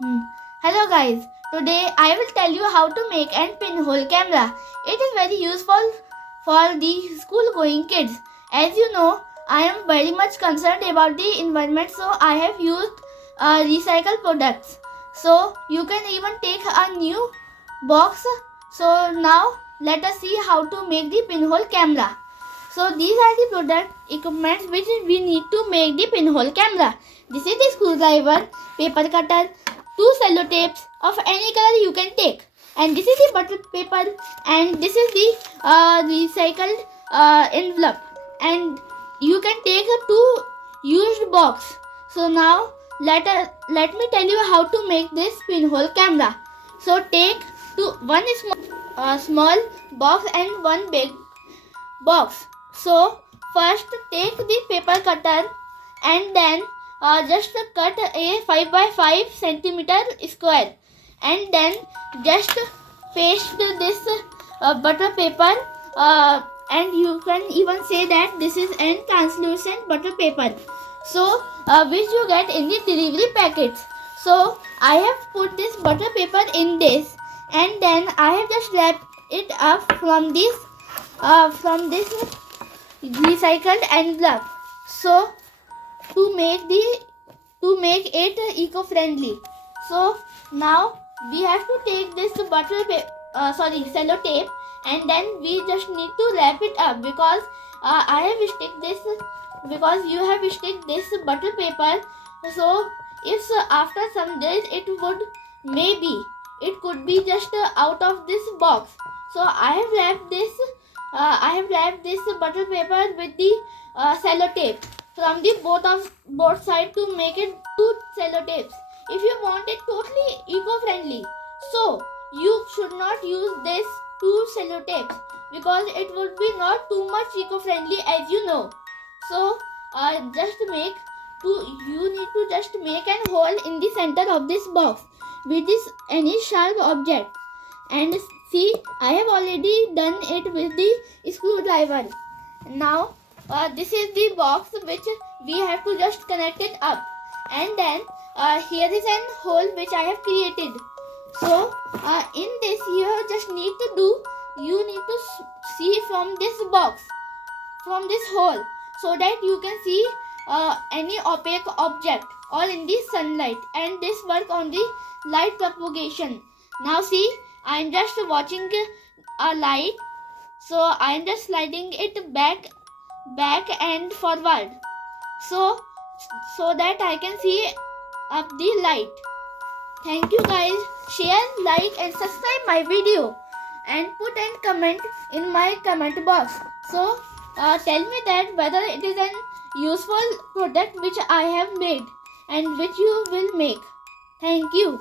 Hmm. Hello guys, today I will tell you how to make an pinhole camera. It is very useful for the school going kids. As you know, I am very much concerned about the environment, so I have used recycled products. So you can even take a new box. So now let us see how to make the pinhole camera. So these are the product equipments which we need to make the pinhole camera. This is the screwdriver, paper cutter, two cello tapes of any color you can take, and this is the butter paper, and this is the recycled envelope, and you can take a two used box. So now let me tell you how to make this pinhole camera. So take one small box and one big box. So first take the paper cutter and then just cut a 5 by 5 centimeter square, and then just paste this butter paper, and you can even say that this is an translucent butter paper, so which you get in the delivery packets. So I have put this butter paper in this, and then I have just wrapped it up from this recycled envelope. So to make it eco-friendly. So now we have to take this cello tape, and then we just need to wrap it up, because you have stick this butter paper. So if after some days it could be just out of this box. So I have wrapped this butter paper with the cello tape from the both side to make it two cello tapes. If you want it totally eco-friendly, so you should not use this two cello tapes, because it would be not too much eco-friendly, as you know. So you need to just make an hole in the center of this box with this any sharp object. And see, I have already done it with the screwdriver. Now this is the box which we have to just connect it up, and then here is an hole which I have created. So in this you need to see from this box, from this hole, so that you can see any opaque object or in the sunlight, and this work on the light propagation. Now see, I am just watching a light, so I am just sliding it back and forward, so that I can see up the light. Thank you guys. Share, like and subscribe my video, and put and comment in my comment box. So tell me that whether it is an useful product which I have made and which you will make. Thank you.